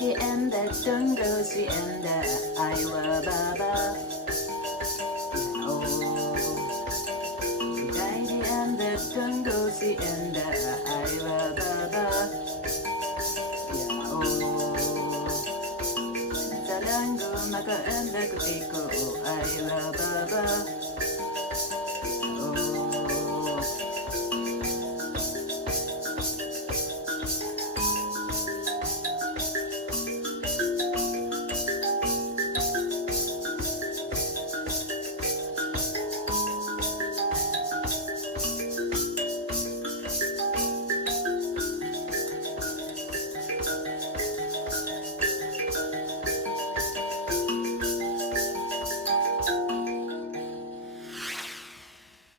The end that don't go see and I were Baba. Oh, the end that don't go see and I were Baba. Yeah, oh, Sarango Maka and the Kupiko, I were Baba.